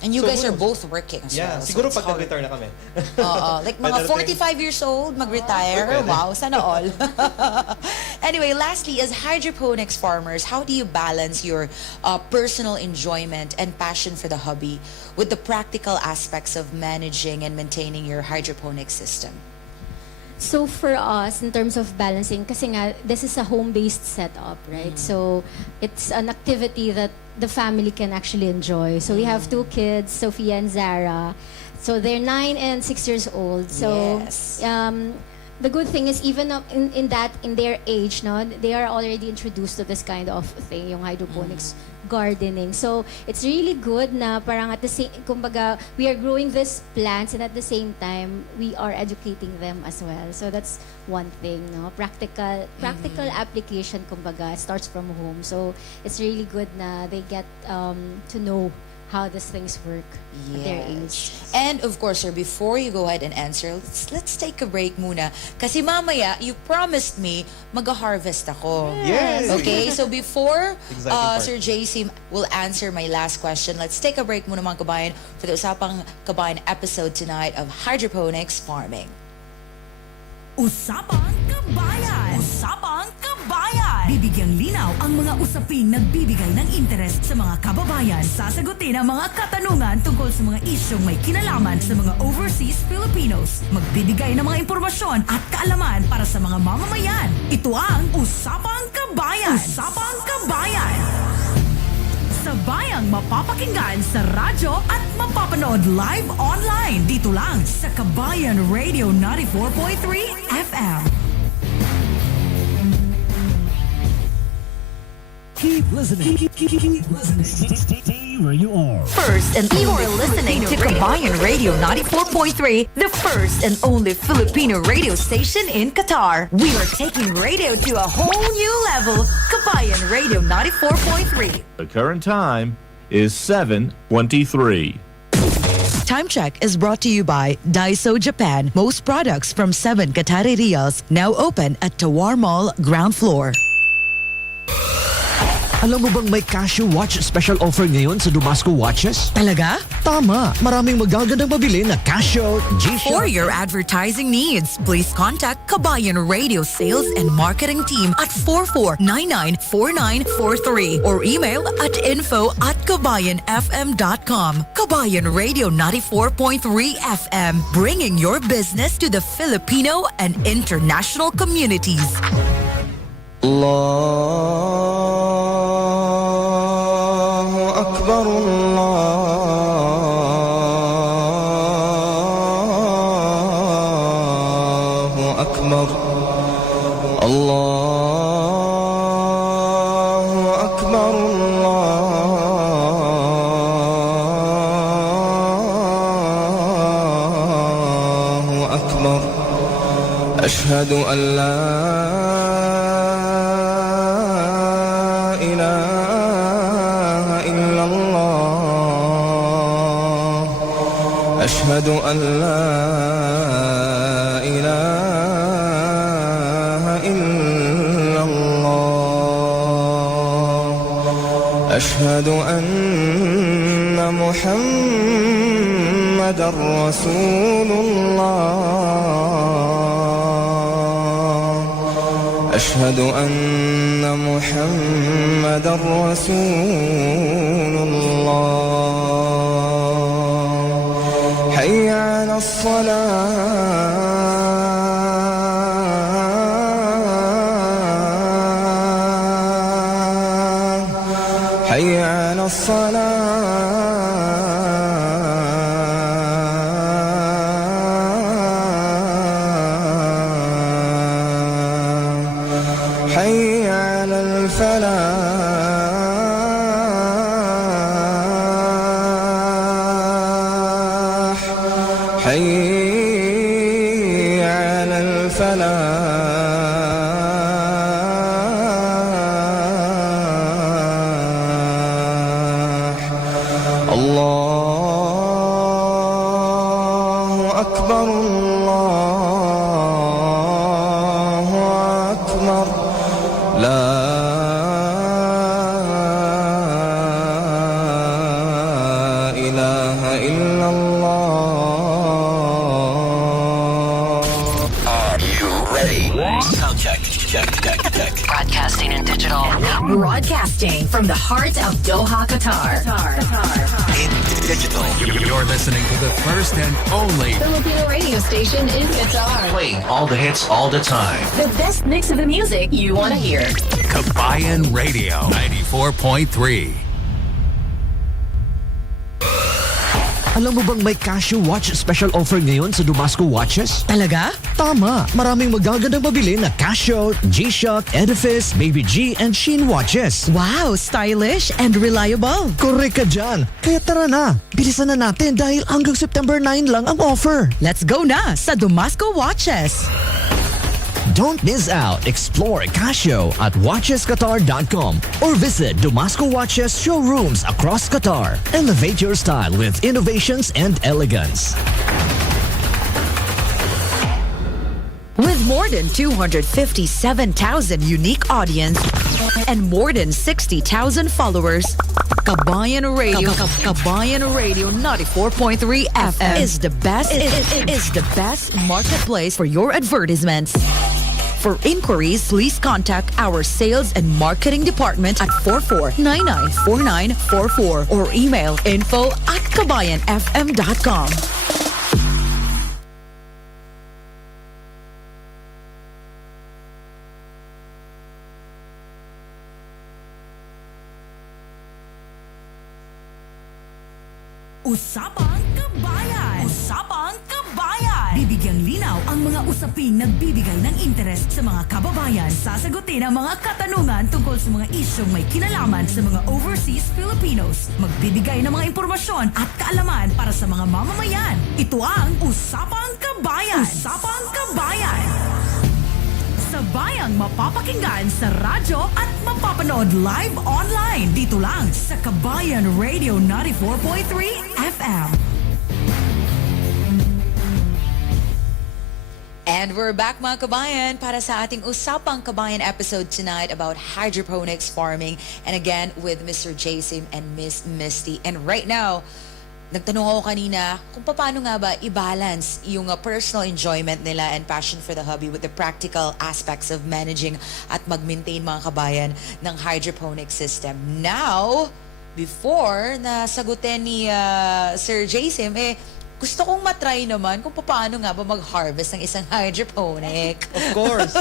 And you So, guys who are knows? both working as Yeah, well. siguro so it's pag hard. nag-retire na kami. Like mga Another thing. 45 years old, mag-retire. Pwede. Wow, sana all. Anyway, lastly, as hydroponics farmers, how do you balance your personal enjoyment and passion for the hobby with the practical aspects of managing and maintaining your hydroponic system? So for us, in terms of balancing, kasi nga, this is a home-based setup, right? So it's an activity that the family can actually enjoy. So we have 2 kids, Sophia and Zara. So they're 9 and 6 years old. So Yes. the good thing is even up in their age, no, they are already introduced to this kind of thing, yung hydroponics gardening. So it's really good na parang at the same, kumbaga, we are growing these plants and at the same time we are educating them as well. So that's one thing, no, practical application, kumbaga, starts from home. So it's really good na they get to know how these things work at their age. And of course, sir, before you go ahead and answer, let's take a break muna. Kasi mamaya, you promised me mag-harvest ako. Yes. Okay, so before Exciting part. Sir Jeacim will answer my last question, let's take a break muna mga kabayan for the Usapang Qabayan episode tonight of hydroponics farming. Usapang Qabayan! Usapang Qabayan! Bibigyang linaw ang mga usaping nagbibigay ng interes sa mga kababayan. Sasagutin ang mga katanungan tungkol sa mga isyong may kinalaman sa mga overseas Filipinos. Magbibigay ng mga impormasyon at kaalaman para sa mga mamamayan. Ito ang Usapang Qabayan! Usapang Qabayan! Sabayang mapapakinggan sa radyo at mapapanood live online. Dito lang sa Qabayan Radio 94.3 FM. Keep listening. Keep listening. Stay where you are. First and you are listening to Qabayan Radio 94.3, the first and only Filipino radio station in Qatar. We are taking radio to a whole new level. Qabayan Radio 94.3. The current time is 7:23. Time check is brought to you by Daiso Japan. Most products from 7 Qatari Riyals now open at Tawar Mall ground floor. Alam mo bang may Casio Watch special offer ngayon sa Dumasco Watches? Talaga? Tama! Maraming magagandang mabili na Casio, For G-Shock. your advertising needs, please contact Qabayan Radio Sales and Marketing Team at 44994943 or email at info@qabayanfm.com. Qabayan Radio 94.3 FM, bringing your business to the Filipino and international communities. الله أكبر الله أكبر الله أكبر الله أكبر أشهد أن لا إله إلا الله أشهد أن لا إله إلا الله أشهد أن محمدا رسول الله أشهد أن محمدا رسول الله حي على الصلاة حي على الصلاة حي على الفلاح حي على الفلاح الله أكبر الله أكبر لا Broadcasting from the heart of Doha, Qatar. In digital, you're listening to the first and only Filipino radio station in Qatar. Playing all the hits all the time. The best mix of the music you want to hear. Qabayan Radio 94.3. Alam mo bang may Casio Watch special offer ngayon sa Dumasco Watches? Talaga? Tama! Maraming magagandang mabili na Casio, G-Shock, Edifice, Baby G, and Sheen watches. Wow, stylish and reliable. Correct ka dyan! Kaya tara na! Bilisan na natin dahil hanggang September 9 lang ang offer. Let's go na sa Dumasco Watches. Don't miss out. Explore Casio at watchesqatar.com or visit Dumasco Watches showrooms across Qatar. Elevate your style with innovations and elegance. With more than 257,000 unique audience and more than 60,000 followers, Qabayan Radio, Qabayan Radio 94.3 FM is the best is the best marketplace for your advertisements. For inquiries, please contact our sales and marketing department at 44994944 or email info@qabayanfm.com. Usapang Qabayan! Usapang Qabayan! Bibigyang linaw ang mga usaping nagbibigay ng interes sa mga kababayan. Sasagutin ang mga katanungan tungkol sa mga isyong may kinalaman sa mga overseas Filipinos. Magbibigay ng mga impormasyon at kaalaman para sa mga mamamayan. Ito ang Usapang Qabayan! Usapang Qabayan! Sabayang mapapakinggan sa radyo at mapapanood live online. Dito lang sa Qabayan Radio 94.3 FM. And we're back mga kabayan para sa ating Usapang Qabayan episode tonight about hydroponics farming. And again with Mr. Jeacim and Miss Misty. And right now, nagtanong ako kanina kung paano nga ba i-balance yung personal enjoyment nila and passion for the hobby with the practical aspects of managing at mag-maintain mga kabayan ng hydroponic system. Now, before na sagutin ni Sir Jeacim, gusto kong matry naman kung paano nga ba mag-harvest ng isang hydroponic. Of course.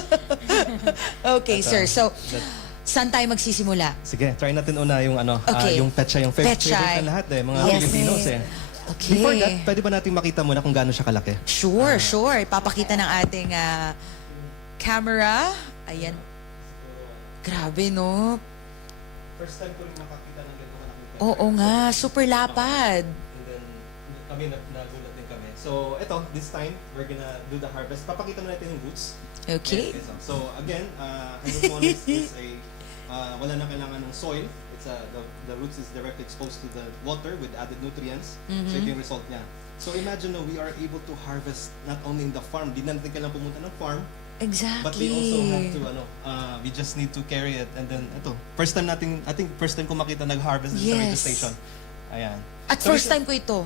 Okay, sir. So, saan tayo magsisimula? Sige, try natin una yung Okay. yung petchay, yung favorite Petchay. na lahat mga Yes. Filipinos Okay. Before that, pwede ba natin makita muna kung gaano siya kalaki? Sure. Ipapakita ng ating camera. Ayan. Grabe, no? First time ko rin makakita ng ganito kalaki. Oo nga, super lapad. And then, kami nagulat din kami. So, ito, this time, we're gonna do the harvest. Papakita mo natin yung roots. Okay. So, again, hydroponics is wala na kailangan ng soil. It's the roots is directly exposed to the water with added nutrients. So, ito yung result niya. So, imagine we are able to harvest not only in the farm. Di na natin kailangan pumunta ng farm. Exactly. But we also have to, we just need to carry it. And then, ito, first time ko makita nag-harvest sa radio Yes. station. Ayan. At So, first time ko ito.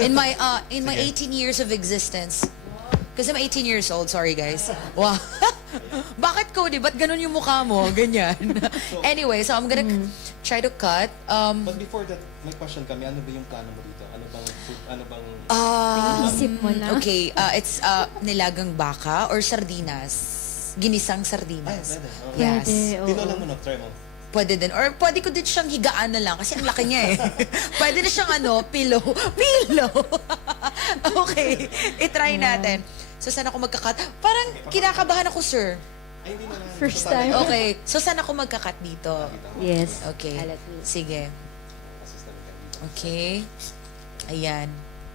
In my 18 years of existence. Kasi I'm 18 years old, sorry guys. Wow. Bakit Cody? Ba't ganun yung mukha mo? Ganyan. Anyway, so I'm gonna try to cut. But before that, may question kami. Ano ba yung plano mo dito? Ano bang food? Ano bang... Isip mo na. Okay, it's nilagang baka or sardinas. Ginisang sardinas. Ay, pwede. Yes. Pwede, oo. Tino lang mo, try mo. Pwede din. Or pwede ko din siyang higaan na lang kasi ang laki niya Pwede na siyang pillow. Pillow! Okay, itry natin. So, saan ako magkakat? Parang kinakabahan ako, sir. Ay, hindi naman. First time. Okay, so saan ako magkakat dito? Yes. Okay, I'll let you. sige. Okay. Ayan.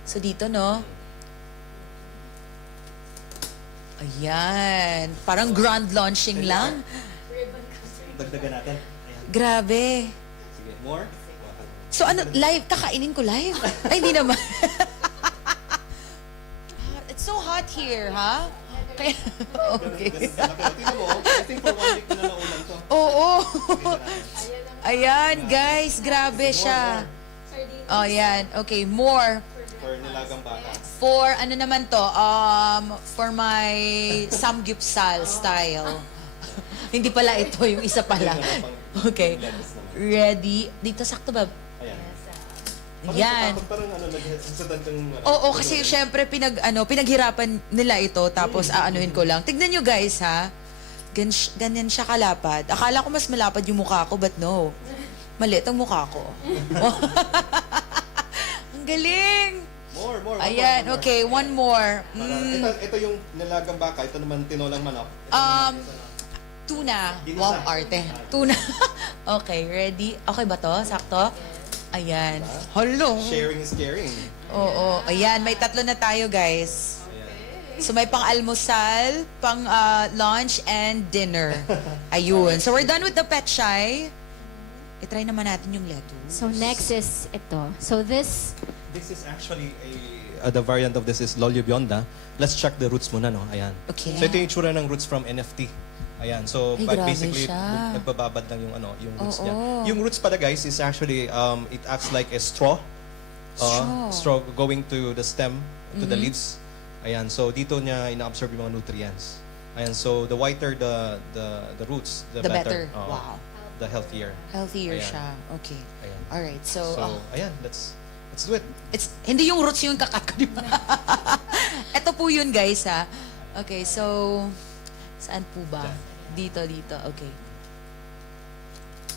So, dito, no? Ayan. Parang grand launching lang. Dagdagan natin. Ayan. Grabe. Sige, more. So ano, live? Kakainin ko live? Ay, hindi naman. It's so hot here, ha? Kaya, okay. Tingnan mo, I think for 1 week na naulan to. Oo. Ayan, guys. Grabe siya. Oh, ayan. Okay, more. For nilagang baka. For, ano naman to? For my samgyupsal style. Hindi pala ito, yung isa pala. Okay. Ready? Dito sakto ba? Ayan. Yan. Parang naghihintay kang... Oo, kasi syempre pinaghirapan nila ito tapos aanuhin ko lang. Tignan nyo guys ha. Ganyan siya kalapad. Akala ko mas malapad yung mukha ko, but no. Maliit ang mukha ko. Ang galing! More. Ayan, okay, one more. Ito yung nilagang baka, ito naman tinolang manok. Tuna. Ginisa. Wow, arte. Tuna. Okay, ready? Okay ba to? Sakto? Ayan. Hello. Sharing is caring. Oo. Ayan, may 3 na tayo, guys. So may pang-almusal, pang-lunch, and dinner. Ayun. So we're done with the pet shy. I-try naman natin yung lettuce. So next is ito. So this, This is actually the variant of this is Lolio Bionda. Let's check the roots muna, no? Ayan. Okay. So ito yung itsura ng roots from NFT. Ayan. So Ay, but grabe basically siya. nagbababad lang yung roots niya. Oo. Yung roots pala guys is actually it acts like a straw. Straw. Going to the stem, to the leaves. Ayan. So dito niya ina-absorb yung mga nutrients. Ayan. So the whiter the roots, the better. Oo. Wow. The healthier. Healthier Ayan. siya. Okay. Ayan. Alright. So, So ayan, let's do it. hindi yung roots yung kakat ko, di ba? Ito po yun, guys, ha? Okay, so, saan po ba? Dito. Okay.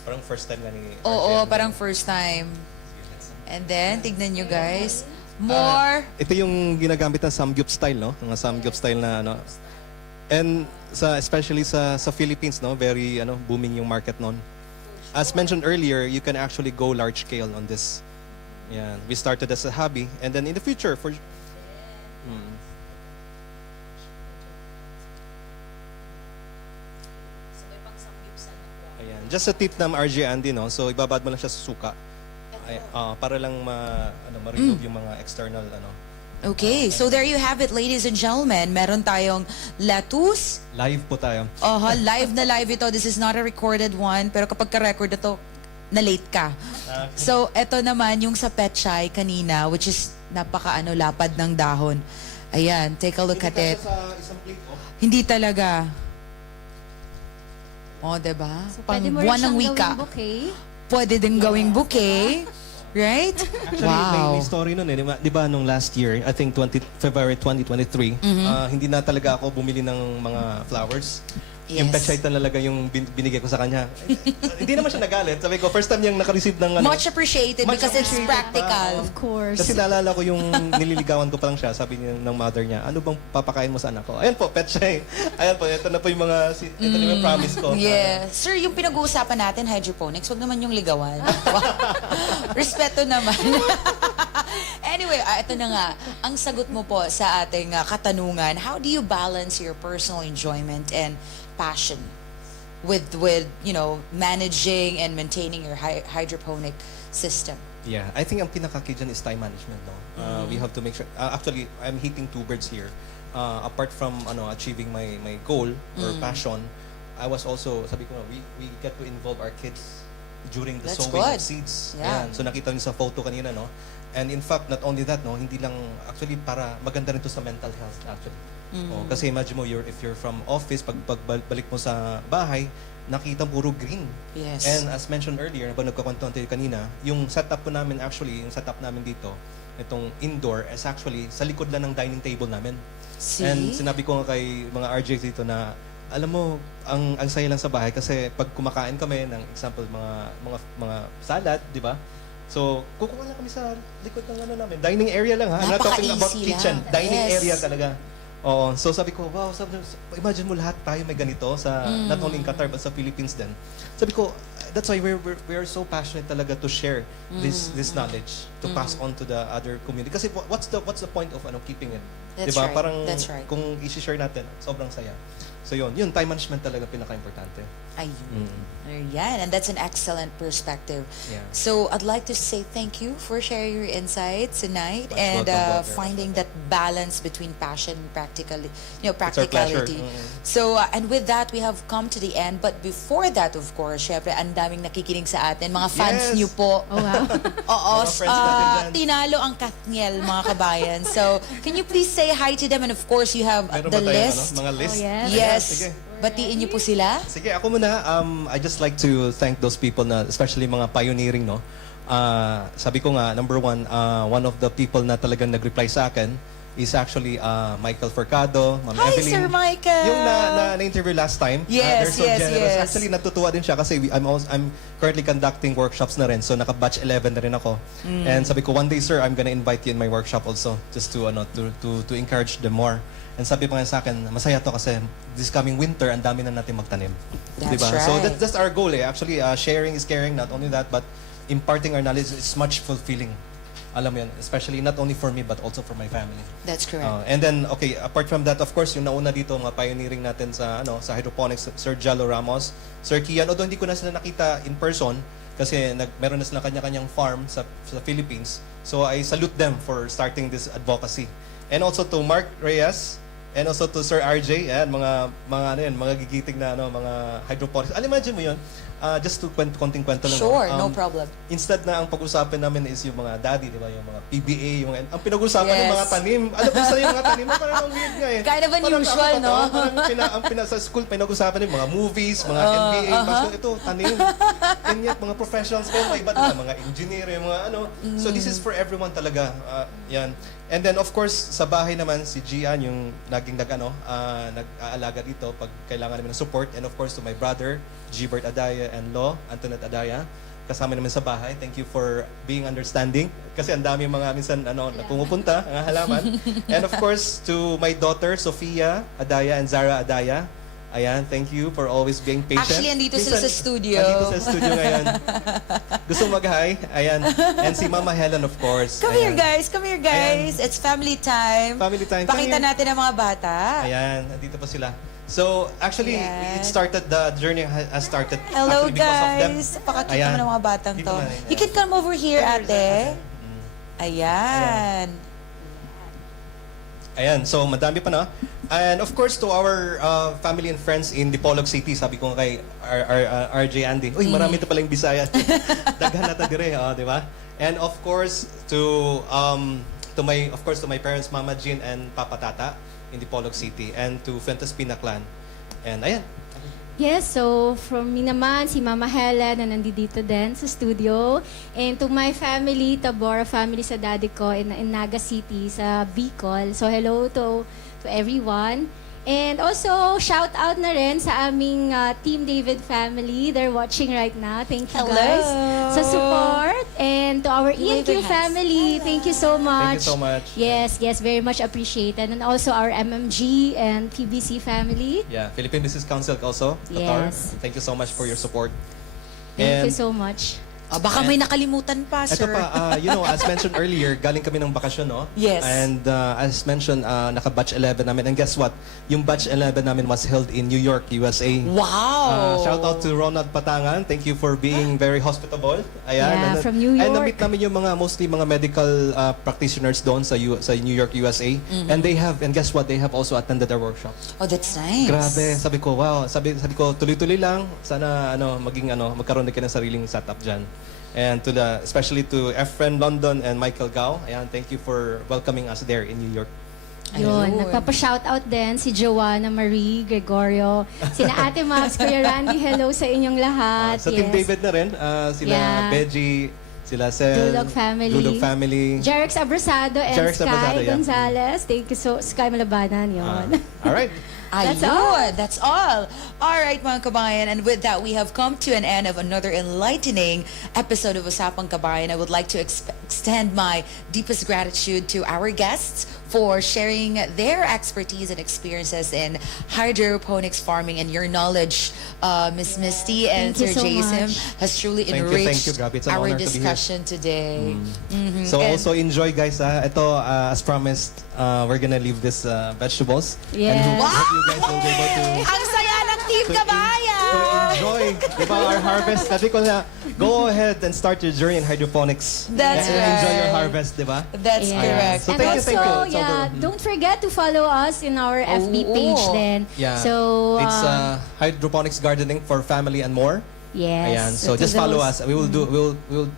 Parang first time nga ni Oo, RJ. parang first time. And then, tignan nyo, guys. More. Ito yung ginagamit ng samgyup style, no? Mga samgyup style na ano. And especially sa Philippines, no, very booming yung market noon. As mentioned earlier, you can actually go large scale on this. Yeah, we started as a hobby, and then in the future Ayan, just a tip ng RJ Andi, no. So ibabad mo lang siya sa suka. Para lang ma-remove yung mga external Okay, so there you have it, ladies and gentlemen. Meron tayong lettuce. Live po tayo. Live na live ito. This is not a recorded one. Pero kapag ka-record ito, na-late ka. So, eto naman yung sa pet shy kanina, which is lapad ng dahon. Ayan, take a look at it. Sa isang plate, Hindi talaga. Diba? pwede mo rin Buwan ng siyang wika. gawing bouquet. Pwede din gawing bouquet. Right? Actually, may story nun Di ba nung last year, I think February 2023, hindi na talaga ako bumili ng mga flowers. Yung Yes. pet shy talaga yung binigay ko sa kanya. Hindi naman siya nagalit. Sabi ko, first time niyang naka-receive ng Much appreciated because it's practical. Of course. Kasi naalala ko yung nililigawan ko pa lang siya, sabi niya ng mother niya, ano bang papakain mo sa anak ko? Ayan po, pet shy. Ayan po, ito na po yung ito na yung promise ko. Yeah. Sir, yung pinag-uusapan natin, hydroponics, wag naman yung ligawan. Respeto naman. Anyway, ito na nga. Ang sagot mo po sa ating katanungan, how do you balance your personal enjoyment and passion with managing and maintaining your hydroponic system? Yeah, I think ang pinaka-key dyan is time management. No? We have to make sure, actually, I'm hitting 2 birds here. Apart from achieving my goal or passion, I was also, sabi ko we get to involve our kids during the That's sowing good. of seeds. Yeah. Ayan. So nakita niyo sa photo kanina, no? And in fact, not only that, no, hindi lang, actually para maganda rin to sa mental health, actually. Kasi imagine mo, if you're from office, pagbalik mo sa bahay, nakita puro green. Yes. And as mentioned earlier, nagkakwento tayo kanina, yung setup po namin actually, yung setup namin dito, itong indoor, is actually sa likod lang ng dining table namin. See? And sinabi ko nga kay mga RJ dito na, alam mo, ang saya lang sa bahay kasi pag kumakain kami ng example mga salad, di ba? So, kukuha lang kami sa likod ng namin. Dining area lang ha. I'm not talking about Napaka-easy kitchen. lang. Dining Yes. area talaga. Oo. So sabi ko, wow, imagine mo lahat tayo may ganito sa not only in Qatar but sa Philippines din. Sabi ko, that's why we're so passionate talaga to share this knowledge to pass on to the other community. Kasi what's the point of keeping it? That's diba? right. Parang That's right. kung i-share natin, sobrang saya. So yun time management talaga pinaka-importante. Ayun. Ayan, and that's an excellent perspective. Yeah. So I'd like to say thank you for sharing your insights tonight Much and welcome, welcome. finding that balance between passion and practicality. It's our pleasure. Practicality. So and with that we have come to the end. But before that, of course, syempre ang daming nakikinig sa atin, mga fans Yes. niyo po. Oh, wow. Oo, Mga friends natin dyan. tinalo ang Katniel, mga kabayan. So can you please say hi to them, and of course you have Meron the ba tayong list. mga list? Oh, yes. Yes. Sige. Batiin niyo po sila. Sige, ako muna. I just like to thank those people na, especially mga pioneering, no? Sabi ko nga, number one of the people na talagang nag-reply sa akin is actually Michael Forcado, Ma'am Hi, Evelyn. Sir Michael! Yung na-interview last time. Yes, they're so yes, generous. yes. Actually, natutuwa din siya kasi I'm currently conducting workshops na rin. So, naka-batch 11 na rin ako. And sabi ko, one day, sir, I'm gonna invite you in my workshop also just to encourage them more. And sabi pa nga sa akin, masaya to kasi this coming winter, ang dami na natin magtanim. That's Diba? right. So, that's our goal eh. Actually, sharing is caring. Not only that, but imparting our knowledge is much fulfilling. Alam mo yun, especially not only for me, but also for my family. That's correct. And then, okay, apart from that, of course, yung nauna dito, mga pioneering natin sa sa hydroponics, Sir Jalo Ramos, Sir Kian, although hindi ko na sila nakita in person, kasi meron na sila kanya-kanyang farm sa Philippines. So, I salute them for starting this advocacy. And also to Mark Reyes, and also to Sir RJ, yan, mga gigiting na mga hydroponics. Imagine mo yun, just to konting kwento lang. Sure, no problem. Instead na ang pag-usapan namin is yung mga daddy, di ba? Yung mga PBA, ang pinag-usapan Yes. yung mga tanim. Alam mo sa'yo yung mga tanim, parang ang weird nga eh. Kind of unusual, no? Parang sa school, pinag-usapan yung mga movies, mga NBA, basta ito, tanim. And yet, mga professionals kayo, mga iba din, mga engineer, yung mga So this is for everyone talaga. Yan. And then, of course, sa bahay naman, si Gian, yung naging nag-aalaga dito pag kailangan namin ng support. And of course, to my brother, Gilbert Adaya and Lo, Antoinette Adaya, kasama namin sa bahay. Thank you for being understanding. Kasi ang dami mga minsan na pumupunta, ang halaman. And of course, to my daughter, Sofia Adaya and Zara Adaya. Ayan, thank you for always being patient. Actually, andito sila sa studio. Andito sa studio ngayon. Gusto mag-hi? Ayan. And si Mama Helen, of course. Come here, guys. Come here, guys. Ayan. It's family time. Family time. Pakita Come here. natin ang mga bata. Ayan, nandito pa sila. So, actually, Ayan. the journey has started Hello, actually because of them. guys. Pakakita Ayan. mo ng mga batang Dito to. na rin, You can come over here, Come here, ate. Ayan. Ayan, so madami pa na. And of course, to our family and friends in Dipolog City, sabi ko kay RJ Andi, uy, marami ito palang Bisaya. Daghan na ta dire, di ba? And of course, to my parents, Mama Jean and Papa Tata in Dipolog City, and to Fuentes Pinaclan. And ayan. Yes, so from me naman, si Mama Helen na nandito din sa studio. And to my family, Tabora family sa daddy ko in Naga City sa Bicol. So hello to everyone. And also, shout out na rin sa aming Team David family. They're watching right now. Thank you Hello. guys sa support. And to our Wave ENQ your hands. family, thank you so much. Thank you so much. Yes, very much appreciated. And also our MMG and PBC family. Yeah, Philippine Business Council also, Qatar. Yes. Thank you so much for your support. Thank you And so much. Baka may nakalimutan pa, ito sir. pa, as mentioned earlier, galing kami ng bakasyon, no? Yes. And as mentioned, naka-batch 11 namin. And guess what? Yung batch 11 namin was held in New York, USA. Wow! Shout out to Ronald Patangan. Thank you for being very hospitable. Yeah, from New And York. na-meet namin yung mostly mga medical practitioners doon sa New York, USA. And guess what? They have also attended our workshop. Oh, that's nice. Grabe, sabi ko, wow. Sabi ko, tuloy-tuloy lang. Sana magkaroon na kayo ng sariling setup dyan. And especially to Efren London and Michael Gao. Ayan, thank you for welcoming us there in New York. Yun, nagpapa-shoutout din si Joanna Marie Gregorio, sina Ate Max, Kuya Randy, hello sa inyong lahat. Sa Team David na rin, sila Yeah. Beji, sila Sel, Dulog family. Dulog family. Jerex Abrasado and Jerex Sky Abrasado, yeah. Gonzalez. Thank you so Sky Malabanan, yun. All right. That's Ayun, all. that's all. All right, mga kabayan. And with that, we have come to an end of another enlightening episode of Usapang Qabayan. I would like to extend my deepest gratitude to our guests for sharing their expertise and experiences in hydroponics farming, and your knowledge, Miss Misty and Thank you Sir so Jeacim, much. has truly Thank you, enriched Grabe, it's an our honor to be here. discussion today. So And- also enjoy, guys. Ito, as promised, we're gonna leave this vegetables. Yes. And hope you guys will be able to Ang saya ng Team Kabayan! enjoy, di ba, our harvest. Sabi ko na, go ahead and start your journey in hydroponics. That's and enjoy your right. harvest, di ba? That's Yes. correct. So And thank you, also, thank you. It's yeah, over. don't forget to follow us in our FB page Oo. then. Yeah. So, it's hydroponics gardening for family and more. yes. Ayan. So to just follow those- us. We'll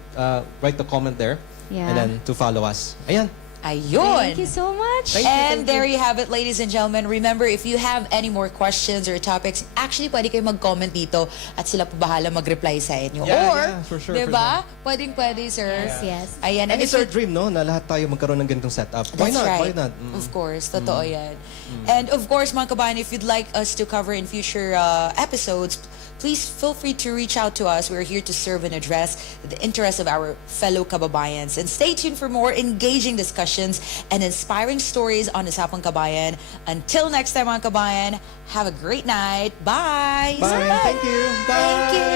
write the comment there. Yeah. And then to follow us. Ayan. Ayun. Thank you so much. And there you have it, ladies and gentlemen. Remember, if you have any more questions or topics, actually, pwede kayo mag-comment dito at sila po bahala mag-reply sa inyo. Yeah, or, yeah, for sure, diba? Pwedeng-pwede, sir. Yes. Ayan. And if it's our you- dream, no? Na lahat tayo magkaroon ng ganitong setup. Why That's not? right. Why not? Of course, totoo yan. And of course, mga kabayan, if you'd like us to cover in future episodes, please feel free to reach out to us. We're here to serve and address the interests of our fellow kababayans. And stay tuned for more engaging discussions and inspiring stories on Usapang Qabayan. Until next time, mga kabayan, have a great night. Bye! Bye. Thank you. Bye. Thank you.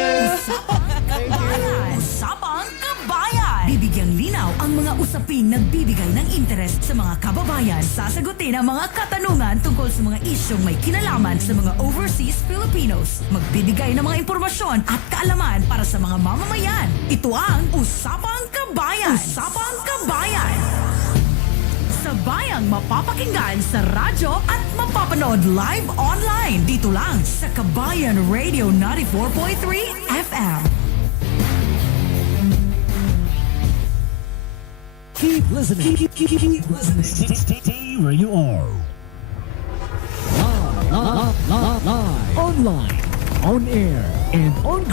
Usapang Qabayan. Bibigyang linaw ang mga usaping nagbibigay ng interes sa mga kababayan. Sasagutin ang mga katanungan tungkol sa mga isyong may kinalaman sa mga overseas Filipinos. Magbibigay ng mga impormasyon at kaalaman para sa mga mamamayan. Ito ang Usapang Qabayan. Usapang Qabayan. Sabayang mapapakinggan sa radyo at mapapanood live online. Dito lang sa Qabayan Radio 94.3 FM. Keep listening. Keep listening. Stay where you are. Live, online, on air, and on